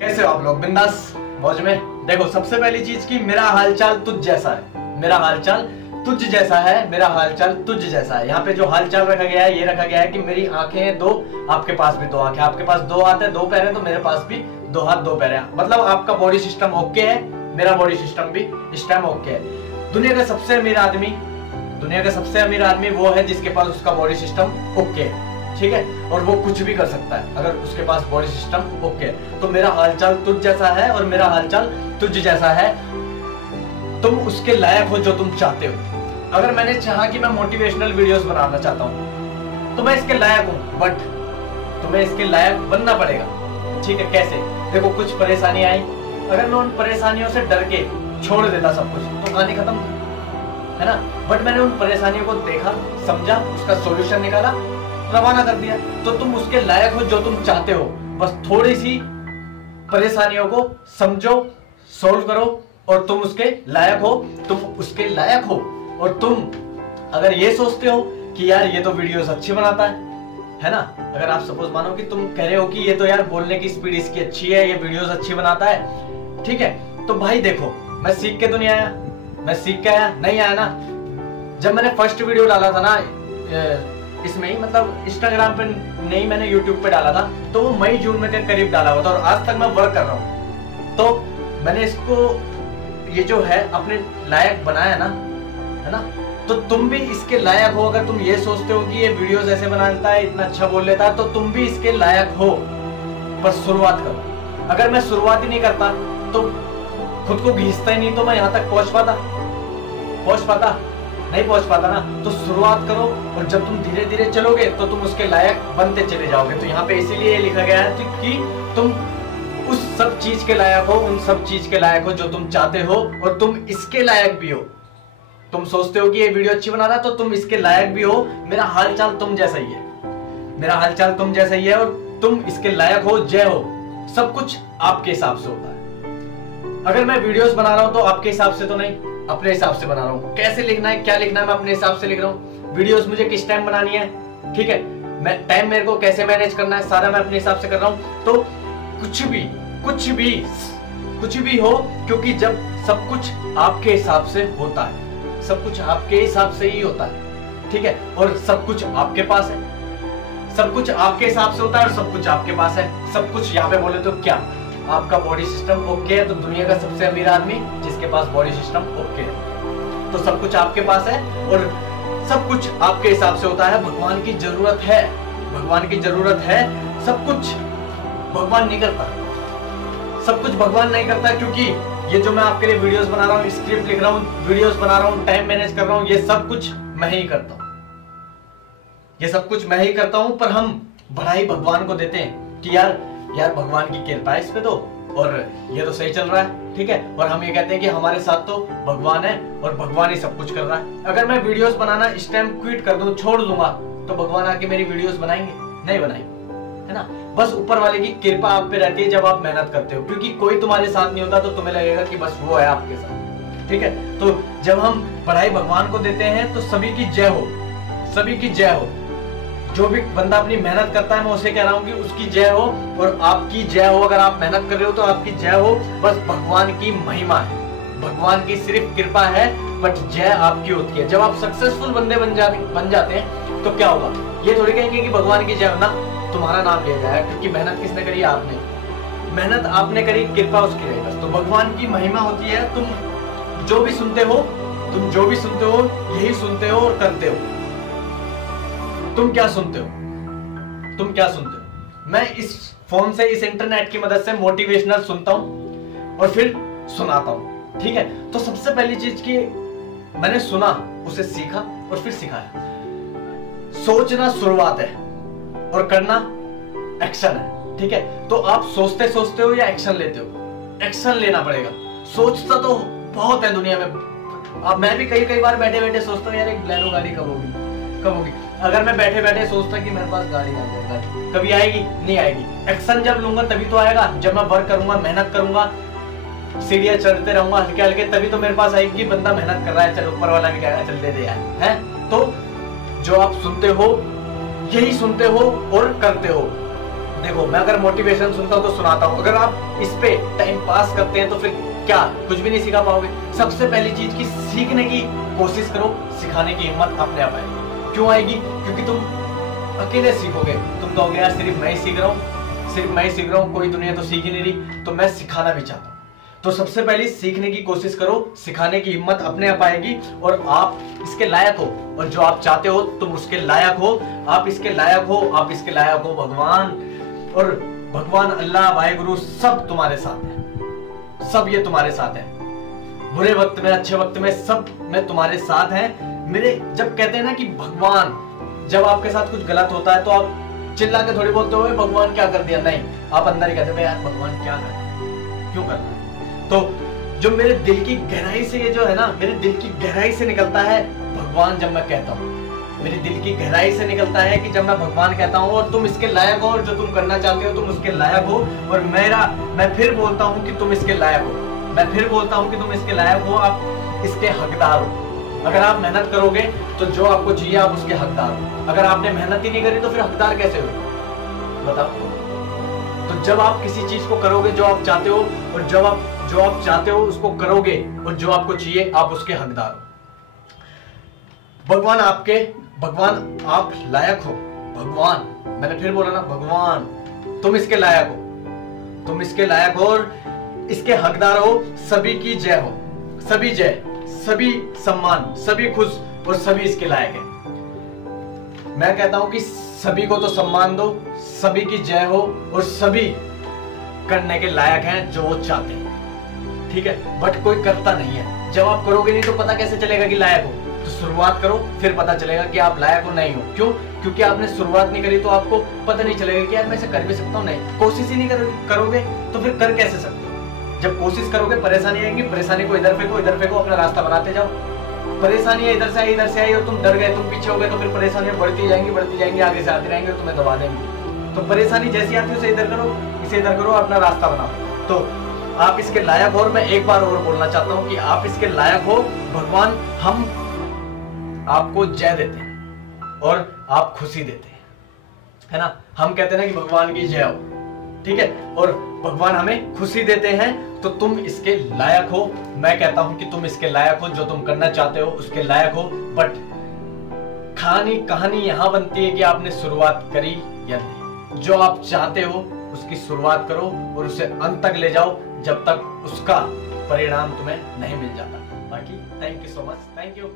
कैसे हो आप लोग? बिंदास मौज में। देखो, सबसे पहली चीज की मेरा हालचाल तुझ जैसा है, मेरा हालचाल तुझ जैसा है, मेरा हालचाल तुझ जैसा है। यहाँ पे जो हालचाल रखा गया है, ये रखा गया है कि मेरी आंखें हैं दो, आपके पास भी दो आंखें, आपके पास दो हाथ है, दो पैर है, तो मेरे पास भी दो हाथ दो पैर है। मतलब आपका बॉडी सिस्टम ओके है, मेरा बॉडी सिस्टम भी इस टाइम ओके है। दुनिया का सबसे अमीर आदमी वो है जिसके पास उसका बॉडी सिस्टम ओके है, ठीक है, और वो कुछ भी कर सकता है अगर उसके पास बॉडी सिस्टम ओके है। तो मेरा हालचाल तुझ जैसा है और मेरा हालचाल तुझ जैसा है। तुम उसके लायक हो जो तुम चाहते हो। अगर मैंने चाहा कि मैं मोटिवेशनल वीडियोस बनाना चाहता हूं तो मैं इसके लायक हूं, बट तुम्हें इसके लायक बनना पड़ेगा, ठीक है। कैसे? देखो, कुछ परेशानी आई, अगर मैं उन परेशानियों से डर के छोड़ देता सब कुछ तो कहानी खत्म थी, है ना। बट मैंने उन परेशानियों को देखा, समझा, उसका सॉल्यूशन निकाला, रवाना कर दिया। तो तुम उसके लायक हो जो तुम चाहते हो। बस थोड़ी सी परेशानियों को समझो, सॉल्व करो और तुम उसके लायक हो, तुम उसके लायक हो। और तुम अगर ये सोचते हो कि यार ये तो वीडियोस अच्छी बनाता है ना, अगर आप सपोज मानो कि तुम कह रहे हो कि ये तो यार बोलने की स्पीड इसकी अच्छी है, ये वीडियोस अच्छी बनाता है, ठीक है, तो भाई देखो, मैं सीख के तो नहीं आया, मैं सीख के आया नहीं आया ना। जब मैंने फर्स्ट वीडियो डाला था ना इसमें ही, मतलब इंस्टाग्राम पे नहीं, मैंने यूट्यूब पे डाला था, तो वो मई जून में के करीब डाला हुआ था और आज तक मैं वर्क कर रहा हूँ। तो मैंने इसको ये जो है अपने लायक बनाया ना, है ना। तो तुम भी इसके लायक हो। अगर तुम ये सोचते हो कि ये वीडियोस ऐसे बना लेता है, इतना अच्छा बोल लेता है, तो तुम भी इसके लायक हो। पर शुरुआत करो। अगर मैं शुरुआत ही नहीं करता तो खुद को घिसता ही नहीं तो मैं यहाँ तक पहुंच पाता ना। तो शुरुआत करो और जब तुम धीरे धीरे चलोगे तो तुम उसके लायक बनते चले जाओगे। तो यहाँ पे इसीलिए लिखा गया है कि तुम उस सब चीज के लायक हो, उन सब चीज के लायक हो जो तुम चाहते हो, और तुम इसके लायक भी हो। तुम सोचते हो कि ये वीडियो अच्छी बना रहा है तो तुम इसके लायक भी हो। मेरा हालचाल तुम जैसा ही है, मेरा हालचाल तुम जैसा ही है, और तुम इसके लायक हो, जय हो। सब कुछ आपके हिसाब से होता है। अगर मैं वीडियोस बना रहा हूं तो आपके हिसाब से तो नहीं, अपने हिसाब से बना रहा हूं। कैसे लिखना है, क्या लिखना है, मैं अपने हिसाब से लिख रहा हूं। वीडियोस मुझे किस टाइम बनानी है, ठीक है, मैं टाइम मेरे को कैसे मैनेज करना है, सारा मैं अपने हिसाब से कर रहा हूं। तो कुछ भी हो, क्योंकि जब सब कुछ आपके हिसाब से होता है, सब कुछ आपके हिसाब से ही होता है, ठीक है, और सब कुछ आपके पास है, सब कुछ आपके हिसाब से होता है और सब कुछ आपके पास है। सब कुछ यहाँ पे बोले तो क्या, आपका बॉडी सिस्टम ओके है तो दुनिया का सबसे अमीर आदमी जिसके पास बॉडी सिस्टम ओके है, तो सब कुछ आपके पास है और सब कुछ आपके हिसाब से होता है। भगवान की जरूरत है, भगवान की जरूरत है। सब कुछ भगवान नहीं करता, सब कुछ भगवान नहीं करता, क्योंकि ये जो मैं आपके लिए वीडियोस बना रहा हूँ, स्क्रिप्ट लिख रहा हूँ, वीडियोस बना रहा हूँ, टाइम मैनेज कर रहा हूँ, ये सब कुछ मैं ही करता हूँ, ये सब कुछ मैं ही करता हूँ। पर हम बढ़ाई भगवान को देते हैं कि यार भगवान की कृपा है इस पे तो, और ये तो सही चल रहा है, ठीक है, और हम ये कहते हैं कि हमारे साथ तो भगवान है और भगवान ही सब कुछ कर रहा है। अगर मैं वीडियोस बनाना इस टाइम क्विट कर दूं, छोड़ दूंगा, तो भगवान आके मेरी वीडियोस बनाएंगे? नहीं बनाएंगे, है ना। बस ऊपर वाले की कृपा आप पे रहती है जब आप मेहनत करते हो, क्योंकि कोई तुम्हारे साथ नहीं होता तो तुम्हें लगेगा कि बस वो है आपके साथ, ठीक है। तो जब हम बढ़ाई भगवान को देते हैं तो सभी की जय हो, सभी की जय हो। जो भी बंदा अपनी मेहनत करता है मैं उसे कह रहा हूँ कि उसकी जय हो और आपकी जय हो। अगर आप मेहनत कर रहे हो तो आपकी जय हो। बस भगवान की महिमा है, भगवान की सिर्फ कृपा है, बट जय आपकी होती है। जब आप सक्सेसफुल बंदे बन जाते हैं तो क्या होगा, ये थोड़ी कहेंगे कि भगवान की जय हो ना, तुम्हारा नाम लिया जाएगा, क्योंकि मेहनत किसने करी? आपने, मेहनत आपने करी, कृपा उसकी रही बस। तो भगवान की महिमा होती है। तुम जो भी सुनते हो यही सुनते हो और करते हो। तुम क्या सुनते हो? मैं इस फोन से, इस इंटरनेट की मदद से मोटिवेशनल सुनता हूं और फिर सुनाता हूं, ठीक है। तो सबसे पहली चीज की मैंने सुना, उसे सीखा और फिर सिखाया। सोचना शुरुआत है और करना एक्शन है, ठीक है। तो आप सोचते हो या एक्शन लेते हो? एक्शन लेना पड़ेगा। सोचता तो बहुत है दुनिया में। अब मैं भी कई बार बैठे बैठे सोचता हूँ यार एक बोलेरो गाड़ी कब होगी। अगर मैं बैठे बैठे सोचता कि मेरे पास गाड़ी आ जाएगा, कभी आएगी? नहीं आएगी। एक्शन जब लूंगा तभी तो आएगा। जब मैं वर्क करूंगा, मेहनत करूंगा, सीढ़ियां चढ़ते रहूंगा हल्के हल्के, तभी तो मेरे पास आएगी बंदा मेहनत कर रहा है, चल ऊपर वाला भी कहेगा चल दे दे यार, है। तो जो आप सुनते हो यही सुनते हो और करते हो। देखो, मैं अगर मोटिवेशन सुनता हूँ तो सुनाता हूँ, अगर आप इस पे टाइम पास करते हैं तो फिर क्या कुछ भी नहीं सिखा पाओगे। सबसे पहली चीज की सीखने की कोशिश करो, सिखाने की हिम्मत अपने आप आएगी। क्यों आएगी? क्योंकि तुम अकेले सीखोगे, तुम कहोगे यार सिर्फ मैं ही सीख रहा हूँ, सिर्फ मैं ही सीख रहा हूँ, कोई दुनिया तो सीख ही नहीं रही, तो मैं सिखाना भी चाहता हूँ। तो सबसे पहले सीखने की कोशिश करो, सिखाने की हिम्मत अपने आप आएगी और आप इसके लायक हो, और जो आप चाहते हो तुम उसके लायक हो, आप इसके लायक हो, आप इसके लायक हो। भगवान और भगवान अल्लाह वाहिगुरु सब तुम्हारे साथ है, सब ये तुम्हारे साथ है, बुरे वक्त में अच्छे वक्त में सब में तुम्हारे साथ है मेरे। जब कहते हैं ना कि भगवान, जब आपके साथ कुछ गलत होता है तो आप चिल्ला के थोड़ी बोलते हो भगवान क्या कर दिया, नहीं, आप अंदर ही कहते हो यार भगवान क्या कर रहा, क्यों कर रहा है। तो जो मेरे दिल की गहराई से ये जो है ना, मेरे दिल की गहराई से निकलता है भगवान जब मैं कहता हूँ, मेरे दिल की गहराई से निकलता है कि जब मैं भगवान कहता हूँ और तुम इसके लायक हो, और जो तुम करना चाहते हो तुम उसके लायक हो। और मैं फिर बोलता हूँ कि तुम इसके लायक हो, मैं फिर बोलता हूँ कि तुम इसके लायक हो, आप इसके हकदार हो। अगर आप मेहनत करोगे तो जो आपको चाहिए आप उसके हकदार हो। अगर आपने मेहनत ही नहीं करी तो फिर हकदार कैसे हो बताओ। तो जब आप किसी चीज को करोगे जो आप चाहते हो, और जब आप जो आप चाहते हो उसको करोगे, और जो आपको चाहिए आप उसके हकदार हो। भगवान आप लायक हो। भगवान, मैंने फिर बोला ना, भगवान तुम इसके लायक हो, तुम इसके लायक हो और इसके हकदार हो। सभी की जय हो, सभी जय, सभी सम्मान, सभी खुश, और सभी इसके लायक है। मैं कहता हूं कि सभी को तो सम्मान दो, सभी की जय हो, और सभी करने के लायक हैं जो वो चाहते हैं, ठीक है। बट कोई करता नहीं है। जब आप करोगे नहीं तो पता कैसे चलेगा कि लायक हो। तो शुरुआत करो, फिर पता चलेगा कि आप लायक हो नहीं हो। क्यों? क्योंकि आपने शुरुआत नहीं करी तो आपको पता नहीं चलेगा कि यार मैं इसे कर भी सकता हूँ। नहीं, कोशिश ही नहीं करोगे तो फिर कर कैसे सकते हो। जब कोशिश करोगे परेशानी आएगी, परेशानी को इधर फेंको, अपना रास्ता बनाते जाओ। परेशानी इधर से आई और तुम डर गए, तुम पीछे हो गए, तो फिर परेशानियां बढ़ती जाएंगी, आगे से आती रहेंगी और तुम्हें दबा देंगी। तो परेशानी जैसी आती है उसे इधर करो, अपना रास्ता बनाओ। तो आप इसके लायक हो। और मैं एक बार और बोलना चाहता हूं कि आप इसके लायक हो। भगवान हम आपको जय देते हैं और आप खुशी देते हैं, है ना। हम कहते हैं ना कि भगवान की जय हो, ठीक है, और भगवान हमें खुशी देते हैं। तो तुम इसके लायक हो। मैं कहता हूं कि तुम इसके लायक हो, जो तुम करना चाहते हो उसके लायक हो। बट कहानी यहां बनती है कि आपने शुरुआत करी या नहीं। जो आप चाहते हो उसकी शुरुआत करो और उसे अंत तक ले जाओ, जब तक उसका परिणाम तुम्हें नहीं मिल जाता। बाकी thank you so much, thank you.